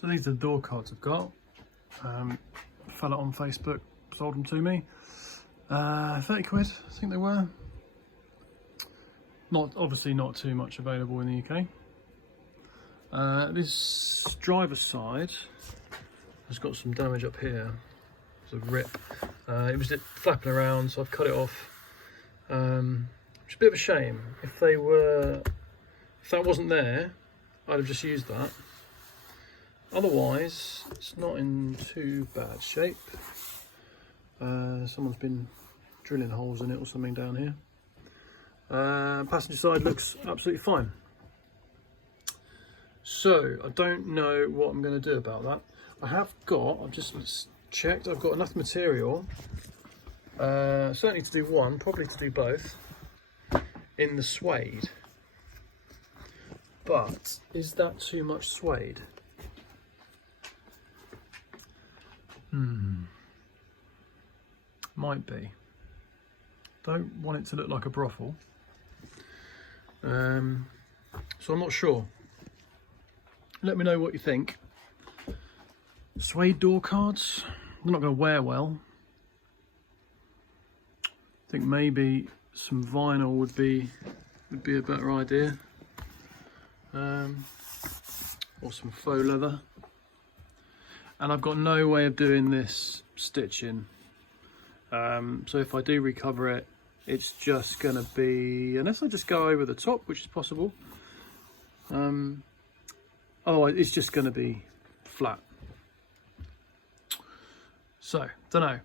So these are the door cards I've got. Fella on Facebook sold them to me. 30 quid, I think they were. Obviously not too much available in the UK. This driver's side has got some damage up here. It's a rip. It was flapping around, so I've cut it off. Which is a bit of a shame. If that wasn't there, I'd have just used that. Otherwise, it's not in too bad shape. Someone's been drilling holes in it or something down here. Passenger side looks absolutely fine. So I don't know what I'm going to do about that. I've just checked, I've got enough material, certainly to do one, probably to do both, in the suede. But is that too much suede? Might be. Don't want it to look like a brothel. So I'm not sure. Let me know what you think. Suede door cards, they're not going to wear well. I think maybe some vinyl would be a better idea. Or some faux leather. And I've got no way of doing this stitching. So if I do recover it, it's just going to be, unless I just go over the top, which is possible. Otherwise, it's just going to be flat. So, don't know.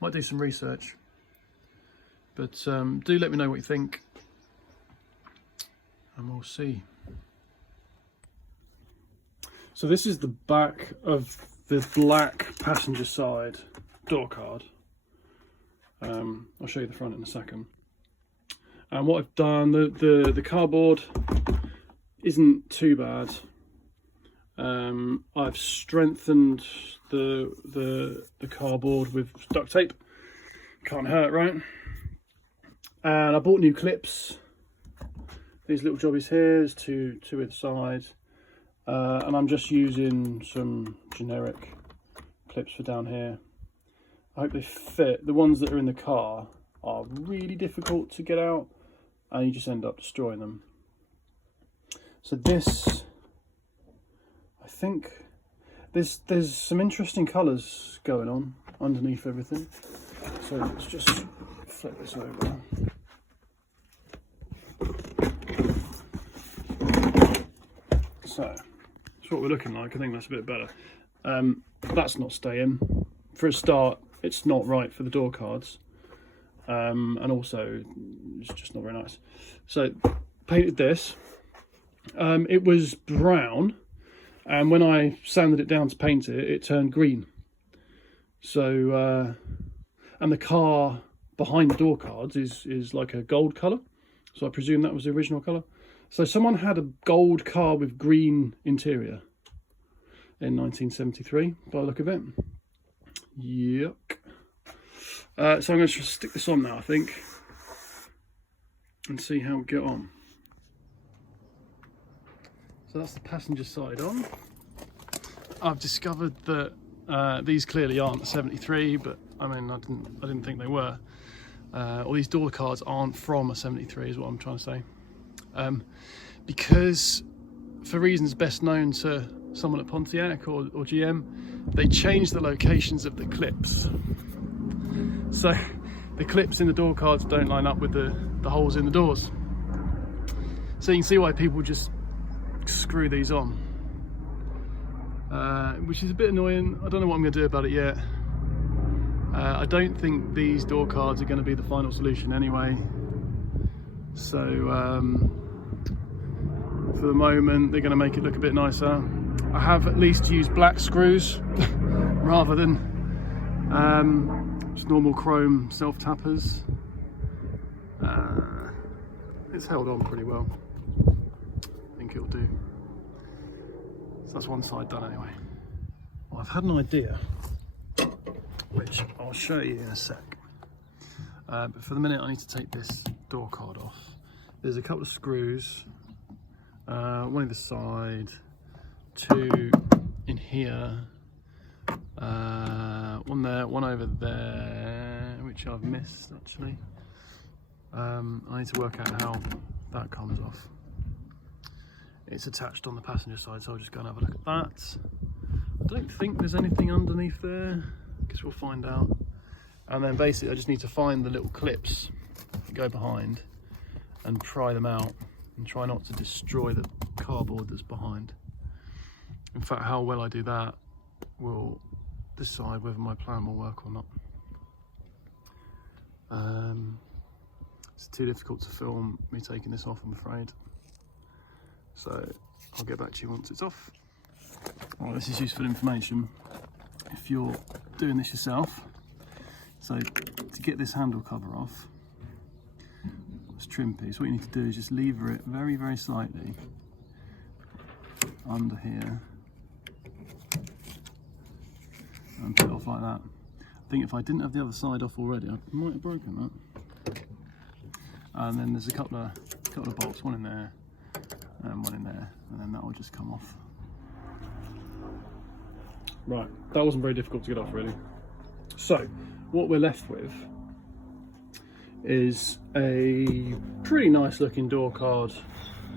Might do some research. But do let me know what you think. And we'll see. So this is the back of the black passenger side door card. I'll show you the front in a second. And what I've done, the cardboard isn't too bad. I've strengthened the cardboard with duct tape. Can't hurt, right? And I bought new clips. These little jobbies here, there's two either side. And I'm just using some generic clips for down here. I hope they fit. The ones that are in the car are really difficult to get out, and you just end up destroying them. So this, I think, there's some interesting colours going on underneath everything. So let's just flip this over. So that's what we're looking like. I think that's a bit better. That's not staying. For a start, it's not right for the door cards, and also it's just not very nice. So painted this. It was brown, and when I sanded it down to paint it, it turned green. So and the car behind the door cards is like a gold colour, so I presume that was the original colour. So someone had a gold car with green interior in 1973 by the look of it. Yuck. So I'm going to stick this on now, I think, and see how we get on. So that's the passenger side on. I've discovered that these clearly aren't the 73, but I mean I didn't think they were. All these door cards aren't from a 73 is what I'm trying to say. Because for reasons best known to someone at Pontiac or GM, they changed the locations of the clips. So the clips in the door cards don't line up with the holes in the doors. So you can see why people just screw these on, which is a bit annoying. I don't know what I'm going to do about it yet. I don't think these door cards are going to be the final solution anyway. So for the moment, they're going to make it look a bit nicer. I have at least used black screws rather than just normal chrome self-tappers. It's held on pretty well. I think it'll do. So that's one side done anyway. Well, I've had an idea, which I'll show you in a sec. But for the minute, I need to take this door card off. There's a couple of screws, one either side, two in here, one there, one over there, which I've missed actually. I need to work out how that comes off. It's attached on the passenger side, so I'll just go and have a look at that. I don't think there's anything underneath there. Guess we'll find out. And then basically I just need to find the little clips that go behind and pry them out and try not to destroy the cardboard that's behind. In fact, how well I do that will decide whether my plan will work or not. It's too difficult to film me taking this off, I'm afraid. So I'll get back to you once it's off. Well, this is useful information if you're doing this yourself. So to get this handle cover off, this trim piece, what you need to do is just lever it very, very slightly under here and put it off like that. I think if I didn't have the other side off already, I might have broken that. And then there's a couple of bolts, one in there and one in there, and then that will just come off. Right, that wasn't very difficult to get off really. So what we're left with is a pretty nice looking door card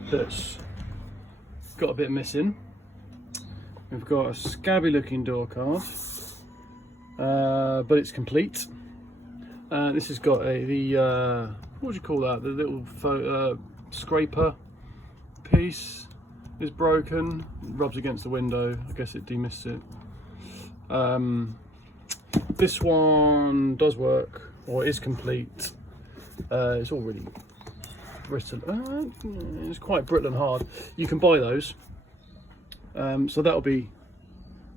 that's got a bit missing. We've got a scabby looking door card, but it's complete. This has got what do you call that? The little scraper piece is broken, rubs against the window. I guess it demists it. This one does work, or is complete. It's all really brittle. It's quite brittle and hard. You can buy those. So that'll be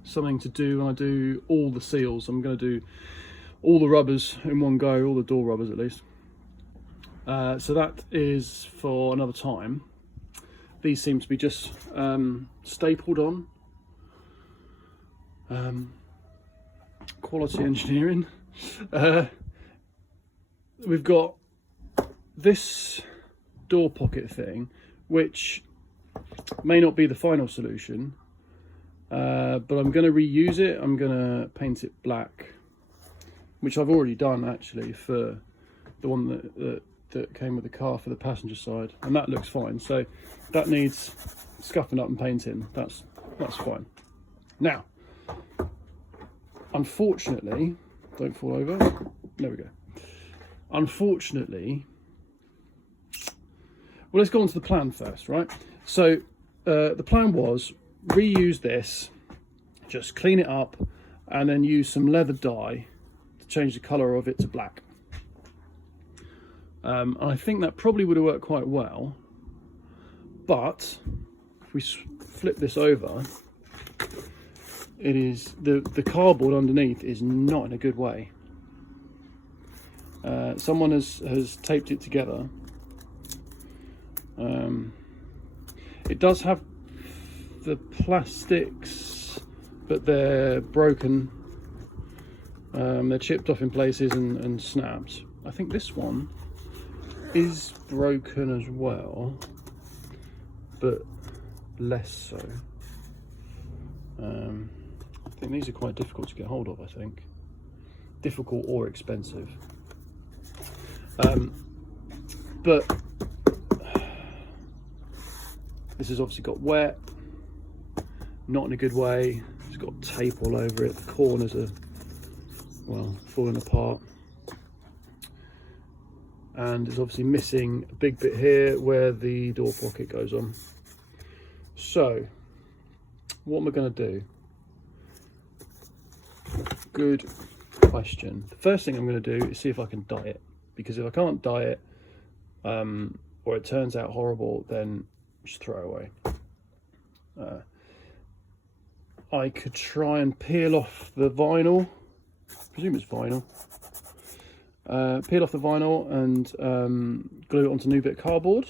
something to do when I do all the seals. I'm going to do all the rubbers in one go, all the door rubbers at least. So that is for another time. These seem to be just stapled on. Quality engineering. We've got this door pocket thing, which may not be the final solution, but I'm going to reuse it. I'm going to paint it black, which I've already done actually for the one that came with the car for the passenger side, and that looks fine. So that needs scuffing up and painting. That's fine. Now, unfortunately, don't fall over. There we go. Unfortunately, well, let's go on to the plan first, right? So the plan was reuse this, just clean it up, and then use some leather dye to change the colour of it to black. And I think that probably would have worked quite well, but if we flip this over, it is the cardboard underneath is not in a good way. Someone has taped it together. It does have the plastics, but they're broken. They're chipped off in places and snapped. I think this one is broken as well, but less so. I think these are quite difficult to get hold of, I think. Difficult or expensive. But this has obviously got wet, not in a good way. It's got tape all over it. The corners are, well, falling apart. And it's obviously missing a big bit here where the door pocket goes on. So, what am I going to do? Good question. The first thing I'm going to do is see if I can dye it, because if I can't dye it, or it turns out horrible, then just throw it away. I could try and peel off the vinyl. I presume it's vinyl. Peel off the vinyl and glue it onto a new bit of cardboard.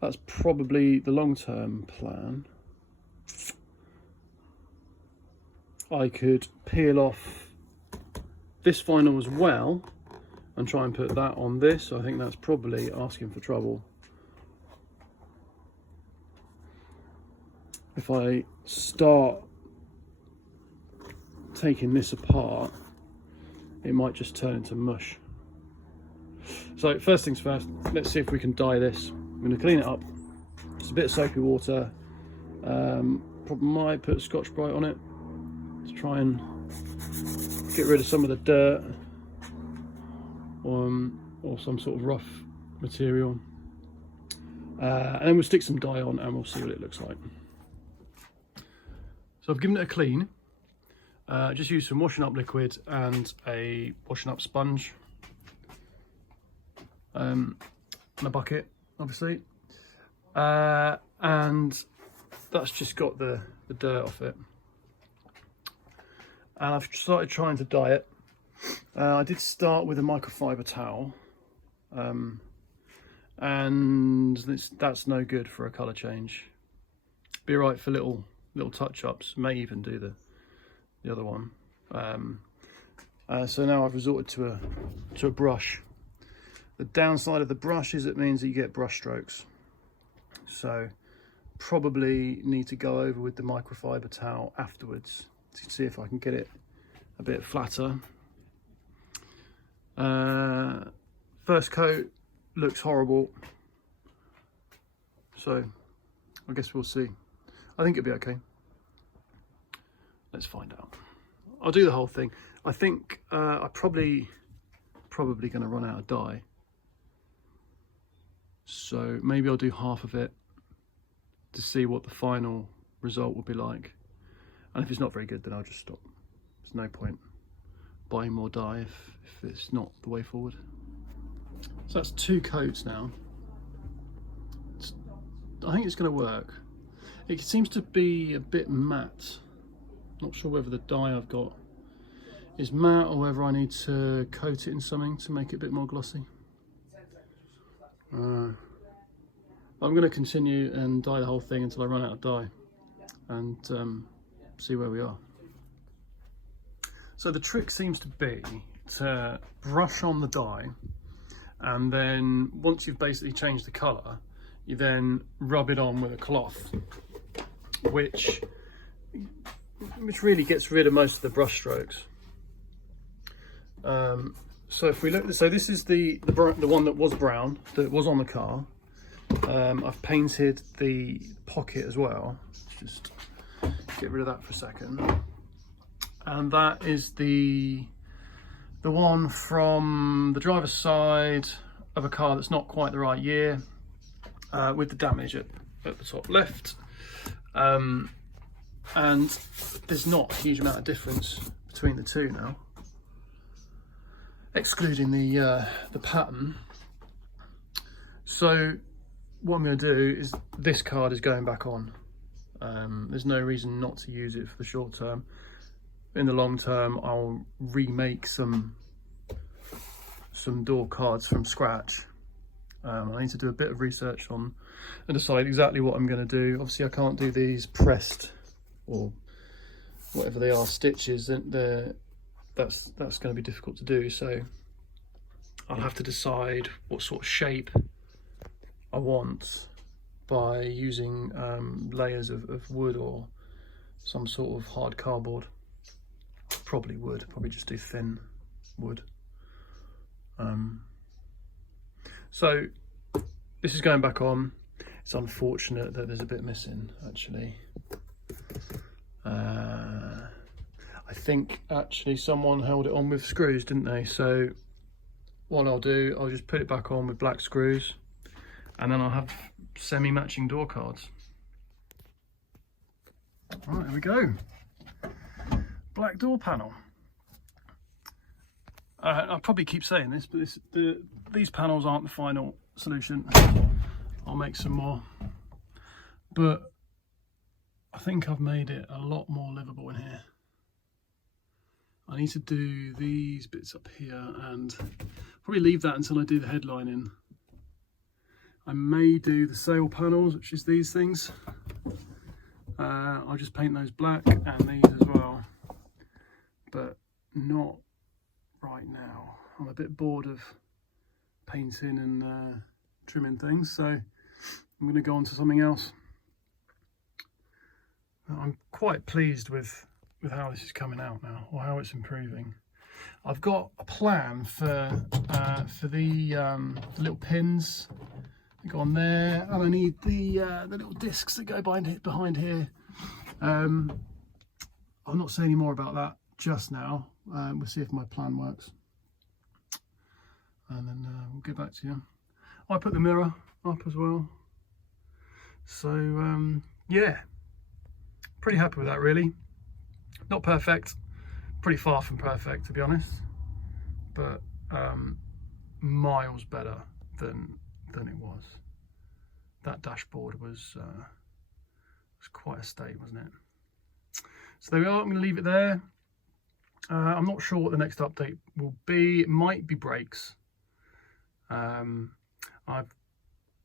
That's probably the long-term plan. I could peel off this vinyl as well and try and put that on this. I think that's probably asking for trouble. if I start taking this apart, it might just turn into mush. So first things first, let's see if we can dye this. I'm going to clean it up. It's a bit of soapy water. Probably might put Scotch Brite on it to try and get rid of some of the dirt, or some sort of rough material. And then we'll stick some dye on and we'll see what it looks like. So I've given it a clean. Just used some washing up liquid and a washing up sponge. And a bucket, obviously. And that's just got the dirt off it. And I've started trying to dye it. I did start with a microfiber towel. And that's no good for a colour change. Be right for little touch-ups. May even do the other one. So now I've resorted to a brush. The downside of the brush is it means that you get brush strokes. So probably need to go over with the microfiber towel afterwards to see if I can get it a bit flatter. First coat looks horrible, so I guess we'll see. I think it'll be okay. Let's find out. I'll do the whole thing. I think I'm probably going to run out of dye, so maybe I'll do half of it to see what the final result will be like. And if it's not very good, then I'll just stop. There's no point buying more dye if it's not the way forward. So that's 2 coats now. I think it's going to work. It seems to be a bit matte. Not sure whether the dye I've got is matte or whether I need to coat it in something to make it a bit more glossy. I'm going to continue and dye the whole thing until I run out of dye and see where we are. So the trick seems to be to brush on the dye, and then once you've basically changed the colour, you then rub it on with a cloth, which really gets rid of most of the brush strokes. So if we look, so this is the one that was brown, that was on the car. I've painted the pocket as well. Just get rid of that for a second. And that is the one from the driver's side of a car that's not quite the right year, with the damage at the top left. And there's not a huge amount of difference between the two now, excluding the pattern. So what I'm going to do is, this card is going back on. There's no reason not to use it for the short term. In the long term, I'll remake some door cards from scratch. I need to do a bit of research on and decide exactly what I'm going to do. Obviously I can't do these pressed or whatever they are, stitches, and that's going to be difficult to do. So I'll have to decide what sort of shape I want by using layers of wood or some sort of hard cardboard. Probably wood, probably just do thin wood. So this is going back on. It's unfortunate that there's a bit missing, actually. I think actually someone held it on with screws, didn't they? So what I'll do, I'll just put it back on with black screws, and then I'll have semi-matching door cards. All right, there we go. Black door panel. I'll probably keep saying this, but these panels aren't the final solution. I'll make some more, but I think I've made it a lot more livable in here. I need to do these bits up here and probably leave that until I do the headlining. I may do the sail panels, which is these things. I'll just paint those black, and these as well, but not right now. I'm a bit bored of painting and trimming things, so I'm going to go on to something else. I'm quite pleased with how this is coming out now, or how it's improving. I've got a plan for the little pins that go on there, and I need the little discs that go behind here. I'll not say any more about that just now. We'll see if my plan works, and then we'll get back to you. I put the mirror up as well, so yeah, pretty happy with that really. Not perfect, pretty far from perfect to be honest, but miles better than it was. That dashboard was quite a state, wasn't it? So there we are. I'm going to leave it there. I'm not sure what the next update will be. It might be brakes. I've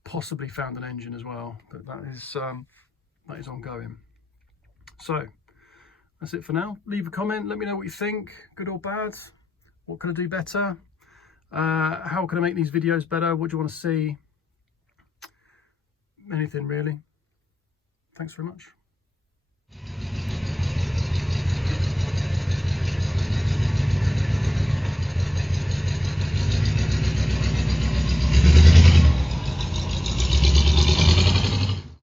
possibly found an engine as well, but that is ongoing. So that's it for now. Leave a comment, let me know what you think, good or bad. What can I do better? How can I make these videos better? What do you want to see? Anything really. Thanks very much.